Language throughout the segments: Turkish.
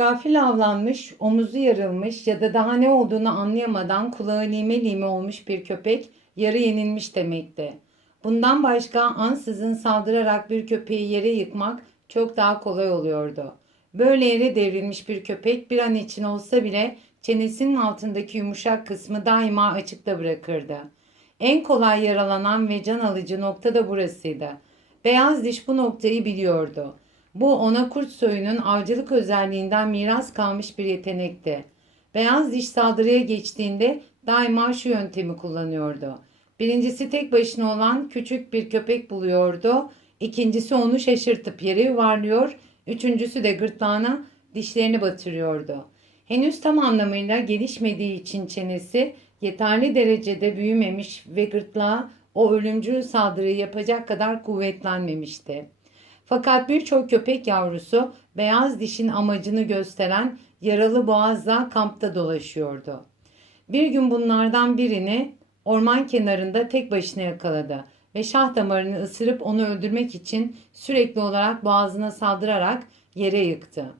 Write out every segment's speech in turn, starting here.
Gafil avlanmış, omuzu yarılmış ya da daha ne olduğunu anlayamadan kulağı lime lime olmuş bir köpek yarı yenilmiş demekti. Bundan başka ansızın saldırarak bir köpeği yere yıkmak çok daha kolay oluyordu. Böyle yere devrilmiş bir köpek bir an için olsa bile çenesinin altındaki yumuşak kısmı daima açıkta bırakırdı. En kolay yaralanan ve can alıcı nokta da burasıydı. Beyaz diş bu noktayı biliyordu. Bu ona kurt soyunun avcılık özelliğinden miras kalmış bir yetenekti. Beyaz diş saldırıya geçtiğinde daima şu yöntemi kullanıyordu. Birincisi tek başına olan küçük bir köpek buluyordu. İkincisi onu şaşırtıp yere yuvarlıyor. Üçüncüsü de gırtlağına dişlerini batırıyordu. Henüz tam anlamıyla gelişmediği için çenesi yeterli derecede büyümemiş ve gırtlağı o ölümcül saldırıyı yapacak kadar kuvvetlenmemişti. Fakat birçok köpek yavrusu beyaz dişin amacını gösteren yaralı boğazla kampta dolaşıyordu. Bir gün bunlardan birini orman kenarında tek başına yakaladı ve şah damarını ısırıp onu öldürmek için sürekli olarak boğazına saldırarak yere yıktı.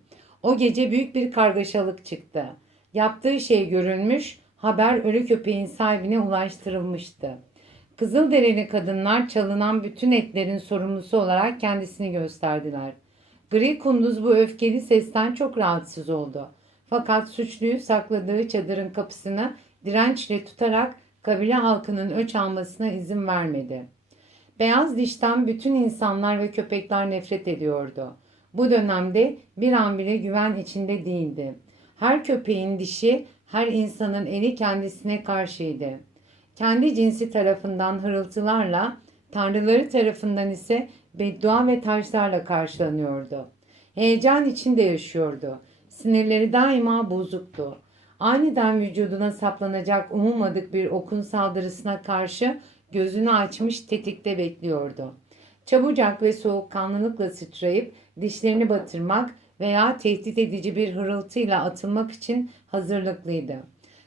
O gece büyük bir kargaşalık çıktı. Yaptığı şey görülmüş, haber ölü köpeğin sahibine ulaştırılmıştı. Kızılderili kadınlar çalınan bütün etlerin sorumlusu olarak kendisini gösterdiler. Gri kunduz bu öfkeli sesten çok rahatsız oldu. Fakat suçluyu sakladığı çadırın kapısını dirençle tutarak kabile halkının öç almasına izin vermedi. Beyaz dişten bütün insanlar ve köpekler nefret ediyordu. Bu dönemde bir an bile güven içinde değildi. Her köpeğin dişi, her insanın eli kendisine karşıydı. Kendi cinsi tarafından hırıltılarla, tanrıları tarafından ise beddua ve taşlarla karşılanıyordu. Heyecan içinde yaşıyordu. Sinirleri daima bozuktu. Aniden vücuduna saplanacak umulmadık bir okun saldırısına karşı gözünü açmış tetikte bekliyordu. Çabucak ve soğukkanlılıkla sıçrayıp dişlerini batırmak veya tehdit edici bir hırıltıyla atılmak için hazırlıklıydı.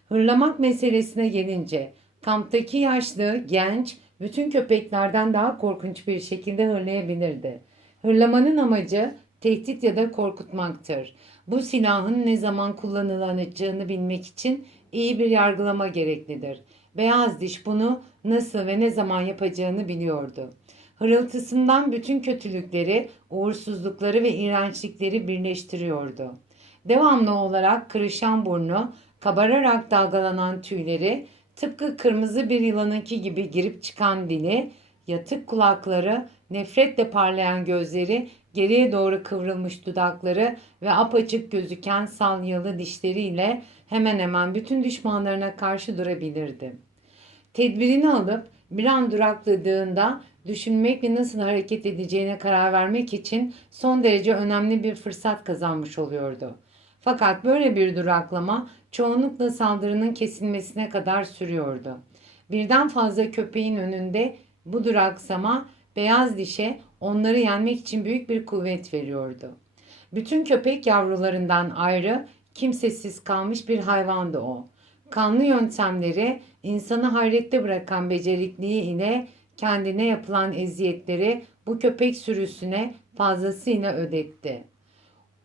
Hırlamak meselesine gelince kamptaki yaşlı, genç, bütün köpeklerden daha korkunç bir şekilde hırlayabilirdi. Hırlamanın amacı tehdit ya da korkutmaktır. Bu silahın ne zaman kullanılacağını bilmek için iyi bir yargılama gereklidir. Beyaz diş bunu nasıl ve ne zaman yapacağını biliyordu. Hırıltısından bütün kötülükleri, uğursuzlukları ve iğrençlikleri birleştiriyordu. Devamlı olarak kırışan burnu, kabararak dalgalanan tüyleri, tıpkı kırmızı bir yılanınki gibi girip çıkan dili, yatık kulakları, nefretle parlayan gözleri, geriye doğru kıvrılmış dudakları ve apaçık gözüken salyalı dişleriyle hemen hemen bütün düşmanlarına karşı durabilirdi. Tedbirini alıp bir an durakladığında düşünmek ve nasıl hareket edeceğine karar vermek için son derece önemli bir fırsat kazanmış oluyordu. Fakat böyle bir duraklama çoğunlukla saldırının kesilmesine kadar sürüyordu. Birden fazla köpeğin önünde bu duraksama beyaz dişe onları yenmek için büyük bir kuvvet veriyordu. Bütün köpek yavrularından ayrı, kimsesiz kalmış bir hayvandı o. Kanlı yöntemleri insanı hayrette bırakan becerikliği ile kendine yapılan eziyetleri bu köpek sürüsüne fazlasıyla ödetti.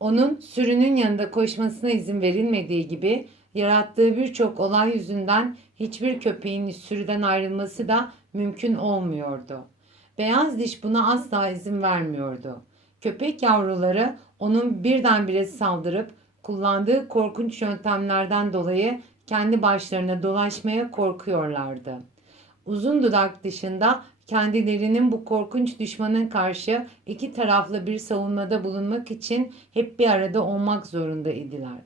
Onun sürünün yanında koşmasına izin verilmediği gibi yarattığı birçok olay yüzünden hiçbir köpeğin sürüden ayrılması da mümkün olmuyordu. Beyaz diş buna asla izin vermiyordu. Köpek yavruları onun birdenbire saldırıp kullandığı korkunç yöntemlerden dolayı kendi başlarına dolaşmaya korkuyorlardı. Uzun dudak dışında kendilerinin bu korkunç düşmanın karşı iki taraflı bir savunmada bulunmak için hep bir arada olmak zorundaydılar.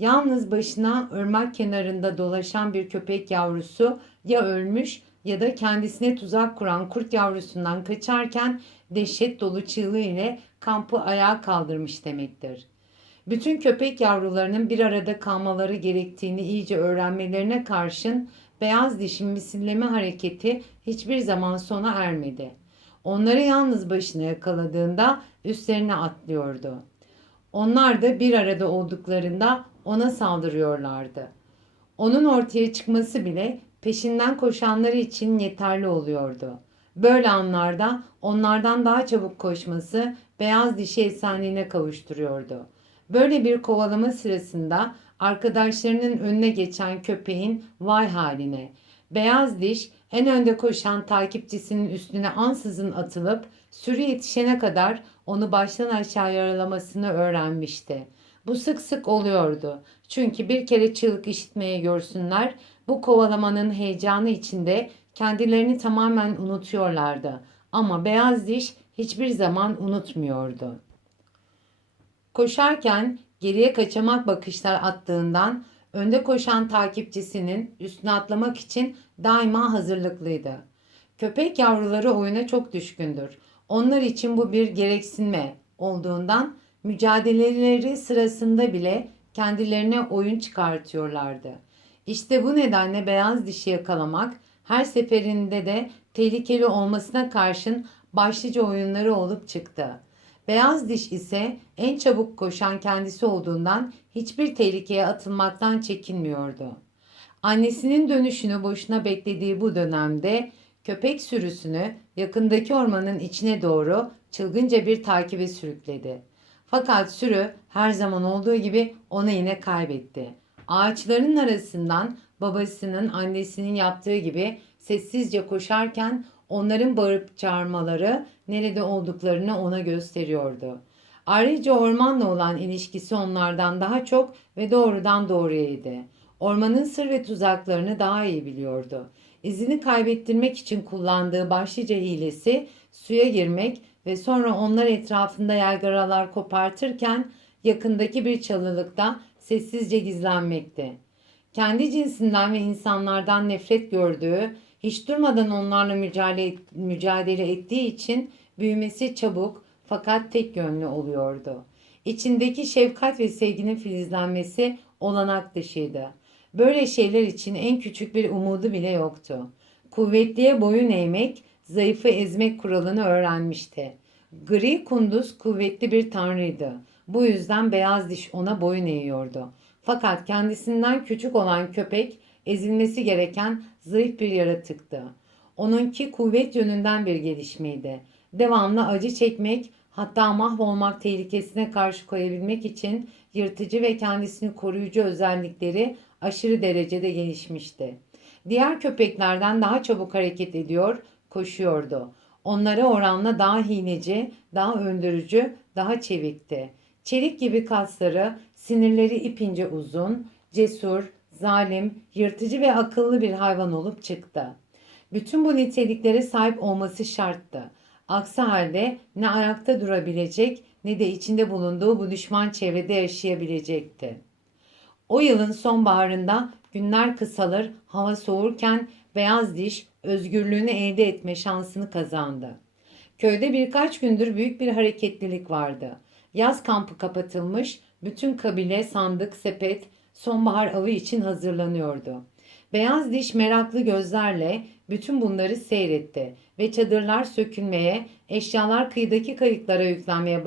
Yalnız başına ırmak kenarında dolaşan bir köpek yavrusu ya ölmüş ya da kendisine tuzak kuran kurt yavrusundan kaçarken dehşet dolu çığlığı ile kampı ayağa kaldırmış demektir. Bütün köpek yavrularının bir arada kalmaları gerektiğini iyice öğrenmelerine karşın beyaz dişin misilleme hareketi hiçbir zaman sona ermedi. Onları yalnız başına yakaladığında üstlerine atlıyordu. Onlar da bir arada olduklarında ona saldırıyorlardı. Onun ortaya çıkması bile peşinden koşanları için yeterli oluyordu. Böyle anlarda onlardan daha çabuk koşması beyaz dişi esenliğine kavuşturuyordu. Böyle bir kovalama sırasında arkadaşlarının önüne geçen köpeğin vay haline. Beyaz diş en önde koşan takipçisinin üstüne ansızın atılıp sürü yetişene kadar onu baştan aşağı yaralamasını öğrenmişti. Bu sık sık oluyordu. Çünkü bir kere çığlık işitmeye görsünler, bu kovalamanın heyecanı içinde kendilerini tamamen unutuyorlardı. Ama beyaz diş hiçbir zaman unutmuyordu. Koşarken geriye kaçamak bakışlar attığından önde koşan takipçisinin üstüne atlamak için daima hazırlıklıydı. Köpek yavruları oyuna çok düşkündür. Onlar için bu bir gereksinme olduğundan mücadeleleri sırasında bile kendilerine oyun çıkartıyorlardı. İşte bu nedenle beyaz dişi yakalamak her seferinde de tehlikeli olmasına karşın başlıca oyunları olup çıktı. Beyaz diş ise en çabuk koşan kendisi olduğundan hiçbir tehlikeye atılmaktan çekinmiyordu. Annesinin dönüşünü boşuna beklediği bu dönemde köpek sürüsünü yakındaki ormanın içine doğru çılgınca bir takibe sürükledi. Fakat sürü her zaman olduğu gibi onu yine kaybetti. Ağaçların arasından babasının annesinin yaptığı gibi sessizce koşarken onların bağırıp çağırmaları nerede olduklarını ona gösteriyordu. Ayrıca ormanla olan ilişkisi onlardan daha çok ve doğrudan doğruyaydı. Ormanın sır ve tuzaklarını daha iyi biliyordu. İzini kaybettirmek için kullandığı başlıca hilesi suya girmek ve sonra onlar etrafında yaygaralar kopartırken yakındaki bir çalılıkta sessizce gizlenmekti. Kendi cinsinden ve insanlardan nefret gördüğü, hiç durmadan onlarla mücadele, mücadele ettiği için büyümesi çabuk fakat tek yönlü oluyordu. İçindeki şefkat ve sevginin filizlenmesi olanak dışıydı. Böyle şeyler için en küçük bir umudu bile yoktu. Kuvvetliye boyun eğmek, zayıfı ezmek kuralını öğrenmişti. Gri kunduz kuvvetli bir tanrıydı. Bu yüzden beyaz diş ona boyun eğiyordu. Fakat kendisinden küçük olan köpek ezilmesi gereken zayıf bir yaratıktı. Onunki kuvvet yönünden bir gelişmeydi. Devamlı acı çekmek, hatta mahvolmak tehlikesine karşı koyabilmek için yırtıcı ve kendisini koruyucu özellikleri aşırı derecede gelişmişti. Diğer köpeklerden daha çabuk hareket ediyor, koşuyordu. Onlara oranla daha hileci, daha öldürücü, daha çevikti. Çelik gibi kasları, sinirleri ipince uzun, cesur, zalim, yırtıcı ve akıllı bir hayvan olup çıktı. Bütün bu niteliklere sahip olması şarttı. Aksi halde ne ayakta durabilecek ne de içinde bulunduğu bu düşman çevrede yaşayabilecekti. O yılın sonbaharında günler kısalır, hava soğurken beyaz diş özgürlüğünü elde etme şansını kazandı. Köyde birkaç gündür büyük bir hareketlilik vardı. Yaz kampı kapatılmış, bütün kabile, sandık, sepet, sonbahar avı için hazırlanıyordu. Beyaz diş meraklı gözlerle bütün bunları seyretti ve çadırlar sökülmeye, eşyalar kıyıdaki kayıklara yüklenmeye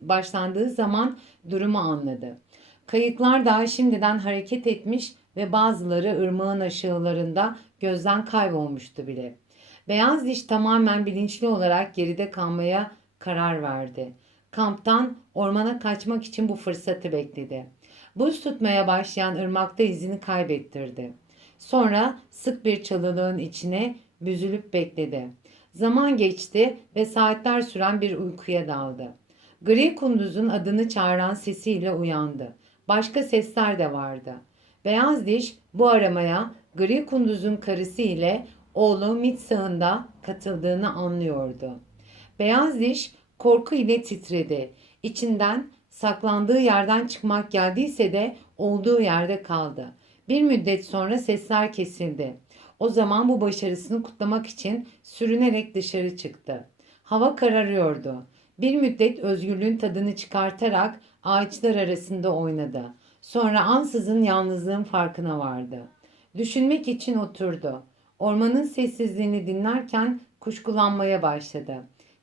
başlandığı zaman durumu anladı. Kayıklar daha şimdiden hareket etmiş ve bazıları ırmağın aşağılarında gözden kaybolmuştu bile. Beyaz diş tamamen bilinçli olarak geride kalmaya karar verdi. Kamptan ormana kaçmak için bu fırsatı bekledi. Buz tutmaya başlayan ırmakta izini kaybettirdi. Sonra sık bir çalılığın içine büzülüp bekledi. Zaman geçti ve saatler süren bir uykuya daldı. Gri kunduzun adını çağıran sesiyle uyandı. Başka sesler de vardı. Beyaz diş bu aramaya Gri kunduzun karısı ile oğlu Mitsah'ın katıldığını anlıyordu. Beyaz diş korku ile titredi. İçinden saklandığı yerden çıkmak geldiyse de olduğu yerde kaldı. Bir müddet sonra sesler kesildi. O zaman bu başarısını kutlamak için sürünerek dışarı çıktı. Hava kararıyordu. Bir müddet özgürlüğün tadını çıkartarak ağaçlar arasında oynadı. Sonra ansızın yalnızlığın farkına vardı. Düşünmek için oturdu. Ormanın sessizliğini dinlerken kuşkulanmaya başladı.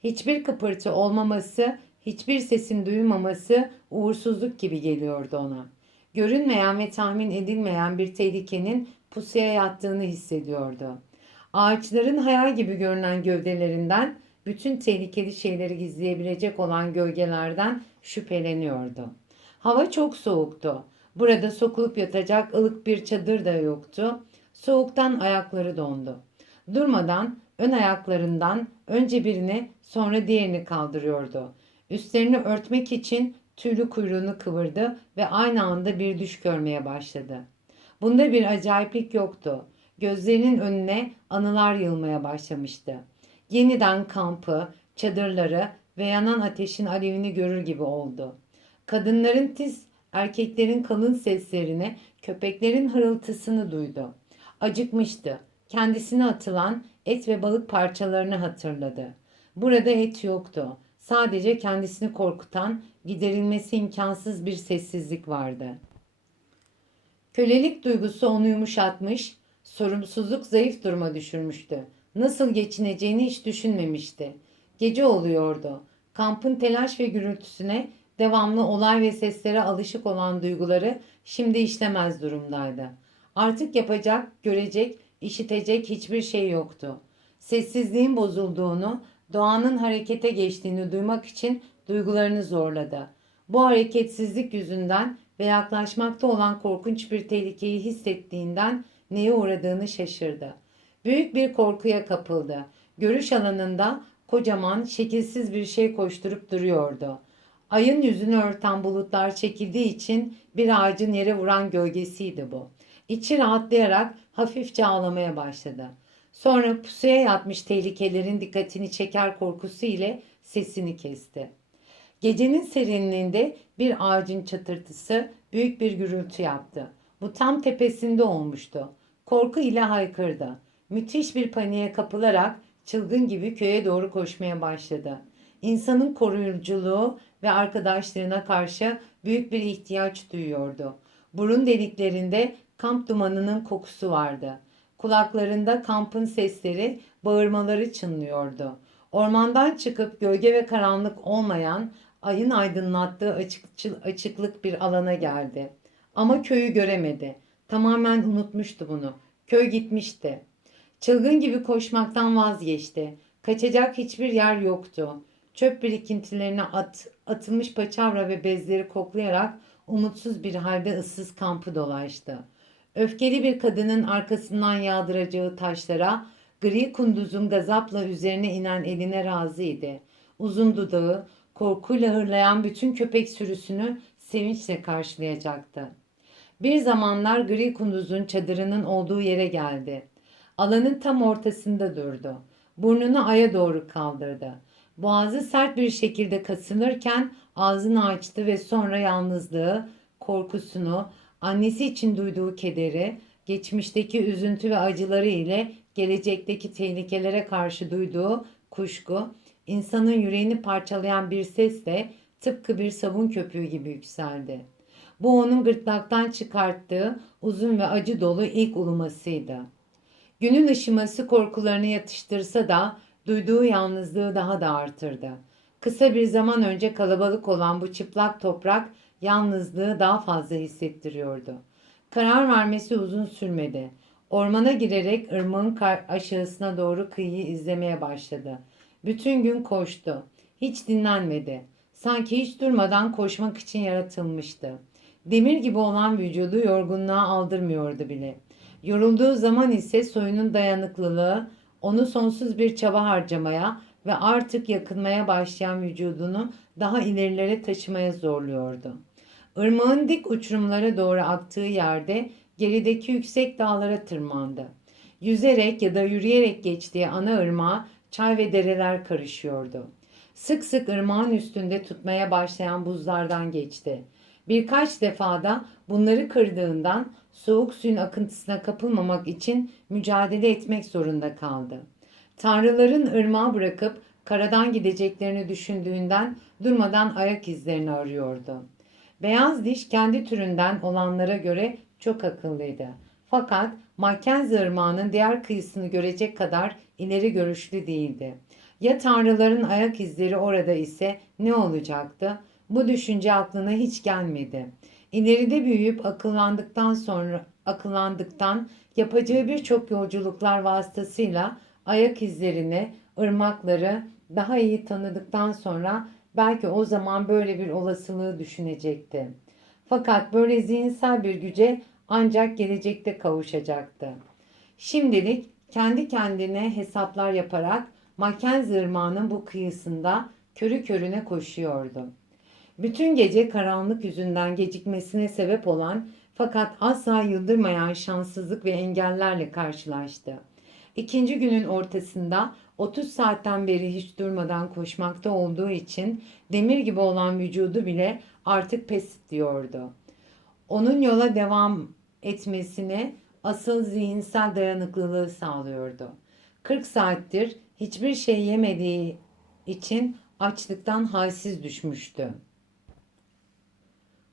Hiçbir kıpırtı olmaması, hiçbir sesin duyulmaması uğursuzluk gibi geliyordu ona. Görünmeyen ve tahmin edilmeyen bir tehlikenin pusuya yattığını hissediyordu. Ağaçların hayal gibi görünen gövdelerinden bütün tehlikeli şeyleri gizleyebilecek olan gölgelerden şüpheleniyordu. Hava çok soğuktu. Burada sokulup yatacak ılık bir çadır da yoktu. Soğuktan ayakları dondu. Durmadan ön ayaklarından önce birini sonra diğerini kaldırıyordu. Üstlerini örtmek için tüylü kuyruğunu kıvırdı ve aynı anda bir düş görmeye başladı. Bunda bir acayiplik yoktu. Gözlerinin önüne anılar yılmaya başlamıştı. Yeniden kampı, çadırları ve yanan ateşin alevini görür gibi oldu. Kadınların tiz, erkeklerin kalın seslerini, köpeklerin hırıltısını duydu. Acıkmıştı. Kendisine atılan et ve balık parçalarını hatırladı. Burada et yoktu. Sadece kendisini korkutan, giderilmesi imkansız bir sessizlik vardı. Kölelik duygusu onu yumuşatmış, sorumsuzluk zayıf duruma düşürmüştü. Nasıl geçineceğini hiç düşünmemişti. Gece oluyordu. Kampın telaş ve gürültüsüne, devamlı olay ve seslere alışık olan duyguları şimdi işlemez durumdaydı. Artık yapacak, görecek, işitecek hiçbir şey yoktu. Sessizliğin bozulduğunu, doğanın harekete geçtiğini duymak için duygularını zorladı. Bu hareketsizlik yüzünden ve yaklaşmakta olan korkunç bir tehlikeyi hissettiğinden neye uğradığını şaşırdı. Büyük bir korkuya kapıldı. Görüş alanında kocaman, şekilsiz bir şey koşturup duruyordu. Ayın yüzünü örten bulutlar çekildiği için bir ağacın yere vuran gölgesiydi bu. İçi rahatlayarak hafifçe ağlamaya başladı. Sonra pusuya yatmış tehlikelerin dikkatini çeker korkusu ile sesini kesti. Gecenin serinliğinde bir ağacın çatırtısı büyük bir gürültü yaptı. Bu tam tepesinde olmuştu. Korku ile haykırdı. Müthiş bir paniğe kapılarak çılgın gibi köye doğru koşmaya başladı. İnsanın koruyuculuğu ve arkadaşlarına karşı büyük bir ihtiyaç duyuyordu. Burun deliklerinde kamp dumanının kokusu vardı. Kulaklarında kampın sesleri, bağırmaları çınlıyordu. Ormandan çıkıp gölge ve karanlık olmayan, ayın aydınlattığı açık, açıklık bir alana geldi. Ama köyü göremedi. Tamamen unutmuştu bunu. Köy gitmişti. Çılgın gibi koşmaktan vazgeçti. Kaçacak hiçbir yer yoktu. Çöp birikintilerine at, atılmış paçavra ve bezleri koklayarak umutsuz bir halde ıssız kampı dolaştı. Öfkeli bir kadının arkasından yağdıracağı taşlara, gri kunduzun gazapla üzerine inen eline razıydı. Uzun dudağı, korkuyla hırlayan bütün köpek sürüsünü sevinçle karşılayacaktı. Bir zamanlar gri kunduzun çadırının olduğu yere geldi. Alanın tam ortasında durdu. Burnunu aya doğru kaldırdı. Boğazı sert bir şekilde kasılırken ağzını açtı ve sonra yalnızlığı, korkusunu, annesi için duyduğu kederi, geçmişteki üzüntü ve acıları ile gelecekteki tehlikelere karşı duyduğu kuşku, insanın yüreğini parçalayan bir sesle tıpkı bir sabun köpüğü gibi yükseldi. Bu onun gırtlaktan çıkarttığı uzun ve acı dolu ilk ulumasıydı. Günün ışıması korkularını yatıştırsa da duyduğu yalnızlığı daha da artırdı. Kısa bir zaman önce kalabalık olan bu çıplak toprak yalnızlığı daha fazla hissettiriyordu. Karar vermesi uzun sürmedi. Ormana girerek ırmağın aşağısına doğru kıyıyı izlemeye başladı. Bütün gün koştu. Hiç dinlenmedi. Sanki hiç durmadan koşmak için yaratılmıştı. Demir gibi olan vücudu yorgunluğa aldırmıyordu bile. Yorulduğu zaman ise soyunun dayanıklılığı onu sonsuz bir çaba harcamaya ve artık yakınmaya başlayan vücudunu daha ilerilere taşımaya zorluyordu. Irmağın dik uçurumlara doğru aktığı yerde gerideki yüksek dağlara tırmandı. Yüzerek ya da yürüyerek geçtiği ana ırmağa çay ve dereler karışıyordu. Sık sık ırmağın üstünde tutmaya başlayan buzlardan geçti. Birkaç defada bunları kırdığından soğuk suyun akıntısına kapılmamak için mücadele etmek zorunda kaldı. Tanrıların ırmağı bırakıp karadan gideceklerini düşündüğünden durmadan ayak izlerini arıyordu. Beyaz diş kendi türünden olanlara göre çok akıllıydı. Fakat Mackenzie ırmağının diğer kıyısını görecek kadar ileri görüşlü değildi. Ya tanrıların ayak izleri orada ise ne olacaktı? Bu düşünce aklına hiç gelmedi. İleride büyüyüp akıllandıktan sonra akıllandıktan yapacağı birçok yolculuklar vasıtasıyla ayak izlerini, ırmakları daha iyi tanıdıktan sonra belki o zaman böyle bir olasılığı düşünecekti. Fakat böyle zihinsel bir güce ancak gelecekte kavuşacaktı. Şimdilik kendi kendine hesaplar yaparak Mackenzie Irmağı'nın bu kıyısında körü körüne koşuyordu. Bütün gece karanlık yüzünden gecikmesine sebep olan fakat asla yıldırmayan şanssızlık ve engellerle karşılaştı. İkinci günün ortasında 30 saatten beri hiç durmadan koşmakta olduğu için demir gibi olan vücudu bile artık pes diyordu. Onun yola devam etmesine asıl zihinsel dayanıklılığı sağlıyordu. 40 saattir hiçbir şey yemediği için açlıktan halsiz düşmüştü.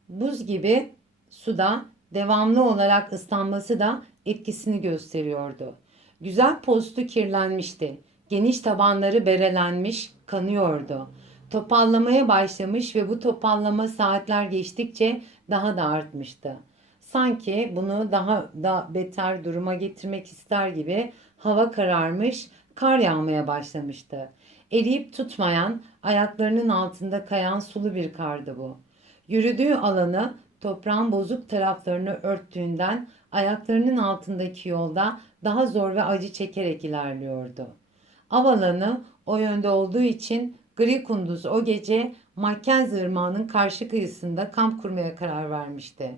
Buz gibi suda devamlı olarak ıslanması da etkisini gösteriyordu. Güzel postu kirlenmişti. Geniş tabanları berelenmiş, kanıyordu. Topallamaya başlamış ve bu topallama saatler geçtikçe daha da artmıştı. Sanki bunu daha da beter duruma getirmek ister gibi hava kararmış, kar yağmaya başlamıştı. Eriyip tutmayan, ayaklarının altında kayan sulu bir kardı bu. Yürüdüğü alanı toprağın bozuk taraflarını örttüğünden ayaklarının altındaki yolda daha zor ve acı çekerek ilerliyordu. Av alanı o yönde olduğu için Gri Kunduz o gece Mackenzie Irmağı'nın karşı kıyısında kamp kurmaya karar vermişti.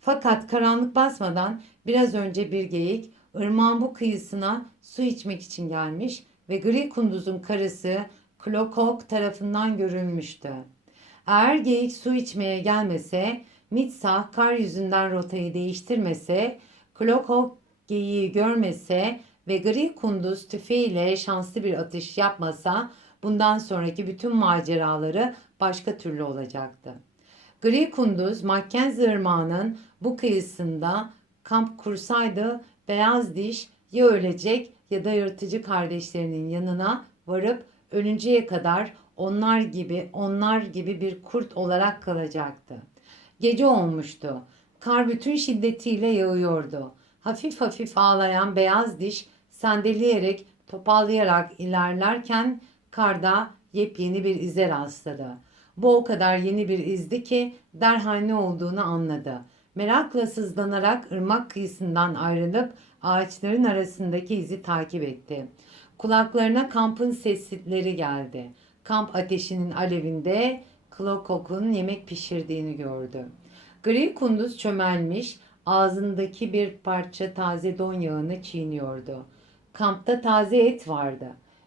Fakat karanlık basmadan biraz önce bir geyik ırmağın bu kıyısına su içmek için gelmiş ve Gri Kunduz'un karısı Klokok tarafından görülmüştü. Eğer geyik su içmeye gelmese, Mitsah kar yüzünden rotayı değiştirmese, Klokok geyiği görmese ve Gri Kunduz tüfeğiyle şanslı bir atış yapmasa bundan sonraki bütün maceraları başka türlü olacaktı. Gri Kunduz, Mackenzie Irmağı'nın bu kıyısında kamp kursaydı beyaz diş ya ölecek ya da yırtıcı kardeşlerinin yanına varıp ölünceye kadar onlar gibi onlar gibi bir kurt olarak kalacaktı. Gece olmuştu. Kar bütün şiddetiyle yağıyordu. Hafif hafif ağlayan beyaz diş sendeleyerek topallayarak ilerlerken karda yepyeni bir ize rastladı. Bu o kadar yeni bir izdi ki derhal ne olduğunu anladı. Merakla sızlanarak ırmak kıyısından ayrılıp ağaçların arasındaki izi takip etti. Kulaklarına kampın sesleri geldi. Kamp ateşinin alevinde Klokok'un yemek pişirdiğini gördü. Gri kunduz çömelmiş, ağzındaki bir parça taze don yağını çiğniyordu. Kampta taze et vardı.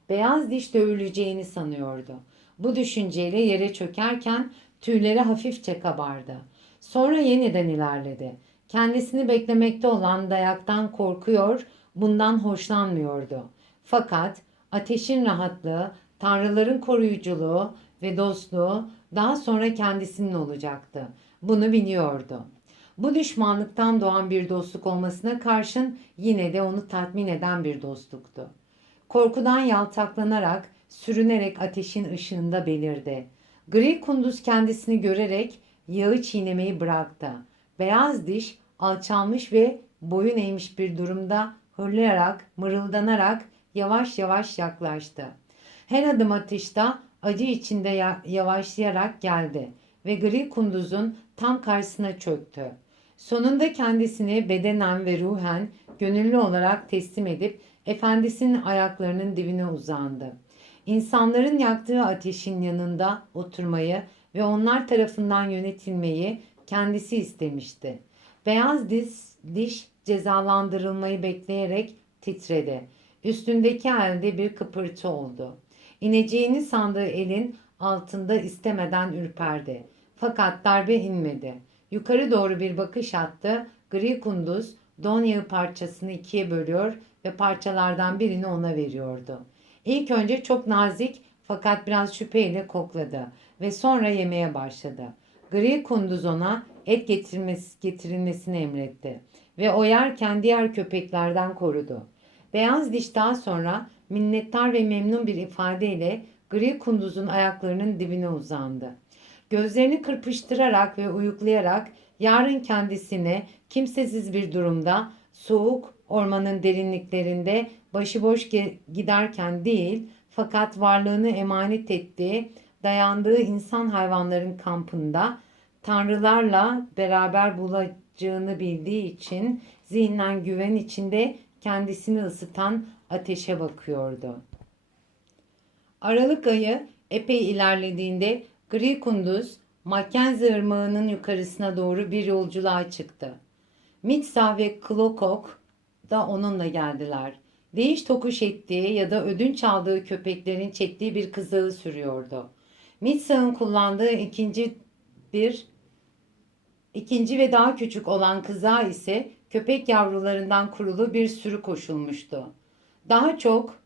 Beyaz diş dövüleceğini sanıyordu. Bu düşünceyle yere çökerken tüyleri hafifçe kabardı. Sonra yeniden ilerledi. Kendisini beklemekte olan dayaktan korkuyor, bundan hoşlanmıyordu. Fakat ateşin rahatlığı, tanrıların koruyuculuğu ve dostluğu daha sonra kendisinin olacaktı. Bunu biliyordu. Bu düşmanlıktan doğan bir dostluk olmasına karşın yine de onu tatmin eden bir dostluktu. Korkudan yaltaklanarak, sürünerek ateşin ışığında belirdi. Gri kunduz kendisini görerek yağı çiğnemeyi bıraktı. Beyaz diş alçalmış ve boyun eğmiş bir durumda hırlayarak, mırıldanarak yavaş yavaş yaklaştı. Her adım atışta acı içinde ya- yavaşlayarak geldi ve gri kunduzun tam karşısına çöktü. Sonunda kendisini bedenen ve ruhen gönüllü olarak teslim edip efendisinin ayaklarının dibine uzandı. İnsanların yaktığı ateşin yanında oturmayı ve onlar tarafından yönetilmeyi kendisi istemişti. Beyaz diz, diş cezalandırılmayı bekleyerek titredi. Üstündeki elde bir kıpırtı oldu. İneceğini sandığı elin altında istemeden ürperdi. Fakat darbe inmedi. Yukarı doğru bir bakış attı. Gri kunduz don yağı parçasını ikiye bölüyor ve parçalardan birini ona veriyordu. İlk önce çok nazik fakat biraz şüpheyle kokladı ve sonra yemeye başladı. Gri kunduz ona et getirmesi, getirilmesini emretti ve o yerken diğer köpeklerden korudu. Beyaz diş daha sonra minnettar ve memnun bir ifadeyle gri kunduzun ayaklarının dibine uzandı. Gözlerini kırpıştırarak ve uyuklayarak yarın kendisine kimsesiz bir durumda soğuk ormanın derinliklerinde başıboş giderken değil fakat varlığını emanet ettiği dayandığı insan hayvanların kampında tanrılarla beraber bulacağını bildiği için zihnen güven içinde kendisini ısıtan ateşe bakıyordu. Aralık ayı epey ilerlediğinde Gri Kunduz, Mackenzie Irmağı'nın yukarısına doğru bir yolculuğa çıktı. Mitsa ve Klokok da onunla geldiler. Değiş tokuş ettiği ya da ödünç aldığı köpeklerin çektiği bir kızağı sürüyordu. Mitsa'nın kullandığı ikinci bir ikinci ve daha küçük olan kızağı ise köpek yavrularından kurulu bir sürü koşulmuştu. Daha çok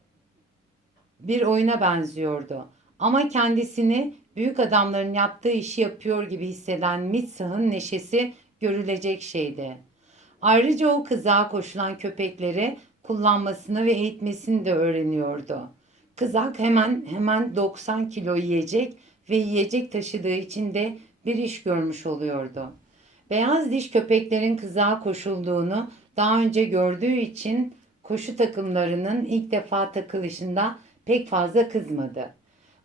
bir oyuna benziyordu. Ama kendisini büyük adamların yaptığı işi yapıyor gibi hisseden Mitsah'ın neşesi görülecek şeydi. Ayrıca o kızağa koşulan köpekleri kullanmasını ve eğitmesini de öğreniyordu. Kızak hemen hemen 90 kilo yiyecek ve yiyecek taşıdığı için de bir iş görmüş oluyordu. Beyaz diş köpeklerin kızağa koşulduğunu daha önce gördüğü için koşu takımlarının ilk defa takılışında pek fazla kızmadı.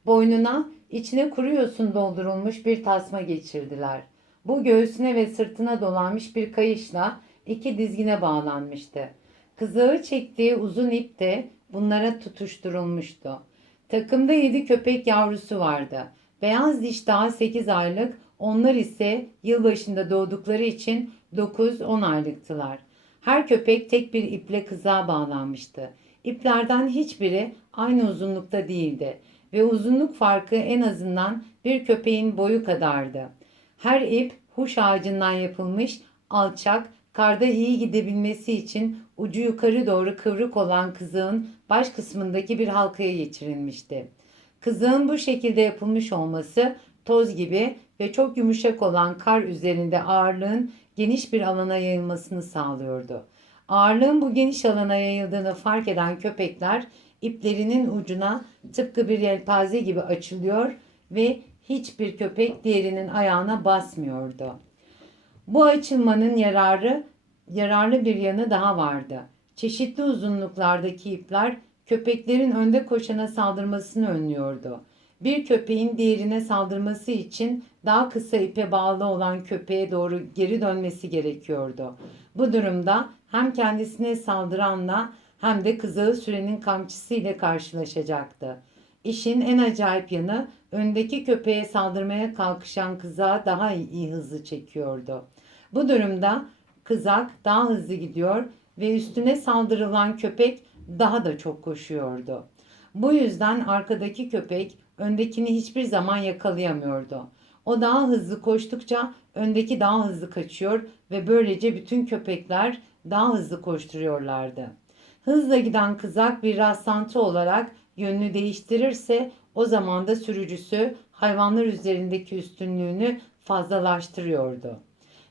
Boynuna içine kuru yosun doldurulmuş bir tasma geçirdiler. Bu göğsüne ve sırtına dolanmış bir kayışla iki dizgine bağlanmıştı. Kızağı çektiği uzun ip de bunlara tutuşturulmuştu. Takımda yedi köpek yavrusu vardı. Beyaz diş daha 8 aylık, onlar ise yılbaşında doğdukları için 9-10 aylıktılar. Her köpek tek bir iple kızağa bağlanmıştı. İplerden hiçbiri aynı uzunlukta değildi ve uzunluk farkı en azından bir köpeğin boyu kadardı. Her ip huş ağacından yapılmış, alçak, karda iyi gidebilmesi için ucu yukarı doğru kıvrık olan kızığın baş kısmındaki bir halkaya geçirilmişti. Kızığın bu şekilde yapılmış olması toz gibi ve çok yumuşak olan kar üzerinde ağırlığın geniş bir alana yayılmasını sağlıyordu. Ağırlığın bu geniş alana yayıldığını fark eden köpekler iplerinin ucuna tıpkı bir yelpaze gibi açılıyor ve hiçbir köpek diğerinin ayağına basmıyordu. Bu açılmanın yararı yararlı bir yanı daha vardı. Çeşitli uzunluklardaki ipler köpeklerin önde koşana saldırmasını önlüyordu. Bir köpeğin diğerine saldırması için daha kısa ipe bağlı olan köpeğe doğru geri dönmesi gerekiyordu. Bu durumda hem kendisine saldıranla hem de kızağı sürenin kamçısı ile karşılaşacaktı. İşin en acayip yanı öndeki köpeğe saldırmaya kalkışan kızağı daha iyi hızlı çekiyordu. Bu durumda kızak daha hızlı gidiyor ve üstüne saldırılan köpek daha da çok koşuyordu. Bu yüzden arkadaki köpek öndekini hiçbir zaman yakalayamıyordu. O daha hızlı koştukça öndeki daha hızlı kaçıyor ve böylece bütün köpekler daha hızlı koşturuyorlardı. Hızla giden kızak bir rastlantı olarak yönünü değiştirirse o zaman da sürücüsü hayvanlar üzerindeki üstünlüğünü fazlalaştırıyordu.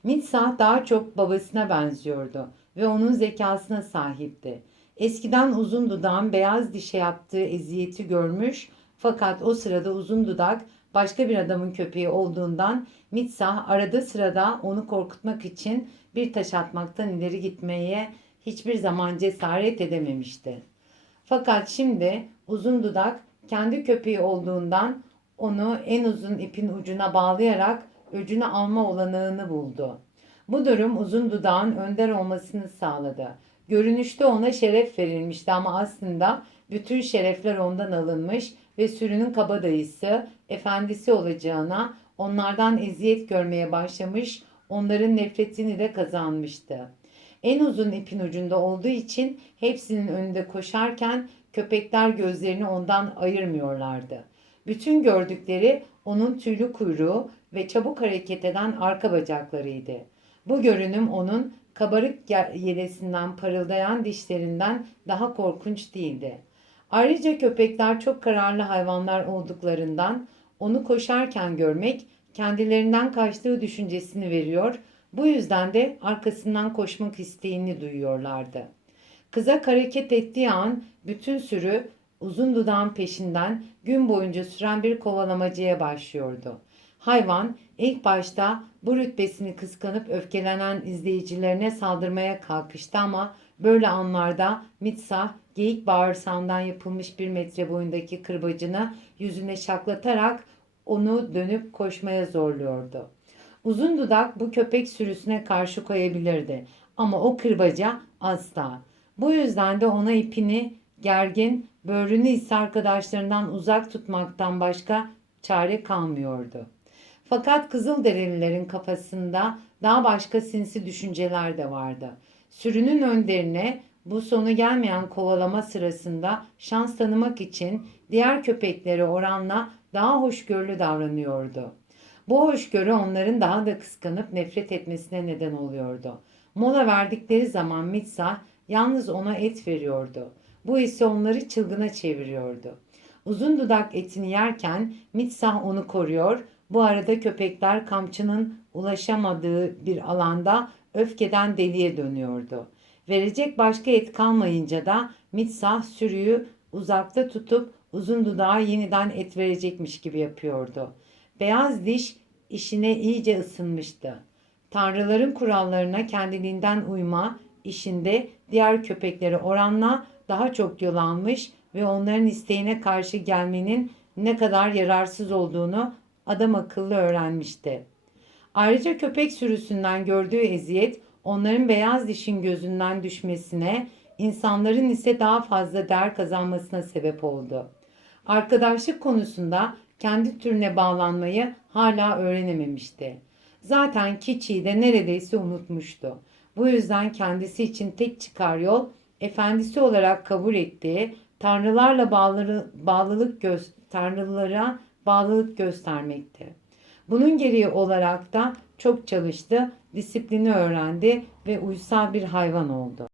Mitsa daha çok babasına benziyordu ve onun zekasına sahipti. Eskiden uzun dudağın beyaz dişe yaptığı eziyeti görmüş fakat o sırada uzun dudak başka bir adamın köpeği olduğundan Mitsa arada sırada onu korkutmak için bir taş atmaktan ileri gitmeye hiçbir zaman cesaret edememişti. Fakat şimdi uzun dudak kendi köpeği olduğundan onu en uzun ipin ucuna bağlayarak öcünü alma olanağını buldu. Bu durum uzun dudağın önder olmasını sağladı. Görünüşte ona şeref verilmişti ama aslında bütün şerefler ondan alınmış ve sürünün kabadayısı, efendisi olacağına onlardan eziyet görmeye başlamış, onların nefretini de kazanmıştı. En uzun ipin ucunda olduğu için hepsinin önünde koşarken köpekler gözlerini ondan ayırmıyorlardı. Bütün gördükleri onun tüylü kuyruğu ve çabuk hareket eden arka bacaklarıydı. Bu görünüm onun kabarık yelesinden parıldayan dişlerinden daha korkunç değildi. Ayrıca köpekler çok kararlı hayvanlar olduklarından onu koşarken görmek kendilerinden kaçtığı düşüncesini veriyor, bu yüzden de arkasından koşmak isteğini duyuyorlardı. Kızak hareket ettiği an bütün sürü uzun dudağın peşinden gün boyunca süren bir kovalamacaya başlıyordu. Hayvan ilk başta bu rütbesini kıskanıp öfkelenen izleyicilerine saldırmaya kalkıştı ama böyle anlarda Mitsah geyik bağırsağından yapılmış bir metre boyundaki kırbacını yüzüne şaklatarak onu dönüp koşmaya zorluyordu. Uzun dudak bu köpek sürüsüne karşı koyabilirdi ama o kırbaca asla. Bu yüzden de ona ipini gergin, böğrünü ise arkadaşlarından uzak tutmaktan başka çare kalmıyordu. Fakat Kızılderililerin kafasında daha başka sinsi düşünceler de vardı. Sürünün önderine bu sonu gelmeyen kovalama sırasında şans tanımak için diğer köpeklere oranla daha hoşgörülü davranıyordu. Bu hoşgörü onların daha da kıskanıp nefret etmesine neden oluyordu. Mola verdikleri zaman Mitsa yalnız ona et veriyordu. Bu ise onları çılgına çeviriyordu. Uzun dudak etini yerken Mitsah onu koruyor. Bu arada köpekler kamçının ulaşamadığı bir alanda öfkeden deliye dönüyordu. Verecek başka et kalmayınca da Mitsah sürüyü uzakta tutup uzun dudağa yeniden et verecekmiş gibi yapıyordu. Beyaz diş işine iyice ısınmıştı. Tanrıların kurallarına kendiliğinden uyma işinde diğer köpeklere oranla daha çok yol ve onların isteğine karşı gelmenin ne kadar yararsız olduğunu adam akıllı öğrenmişti. Ayrıca köpek sürüsünden gördüğü eziyet onların beyaz dişin gözünden düşmesine, insanların ise daha fazla değer kazanmasına sebep oldu. Arkadaşlık konusunda kendi türüne bağlanmayı hala öğrenememişti. Zaten Kiçi'yi de neredeyse unutmuştu. Bu yüzden kendisi için tek çıkar yol efendisi olarak kabul ettiği tanrılarla bağları, bağlılık göz, tanrılara bağlılık göstermekti. Bunun gereği olarak da çok çalıştı, disiplini öğrendi ve uysal bir hayvan oldu.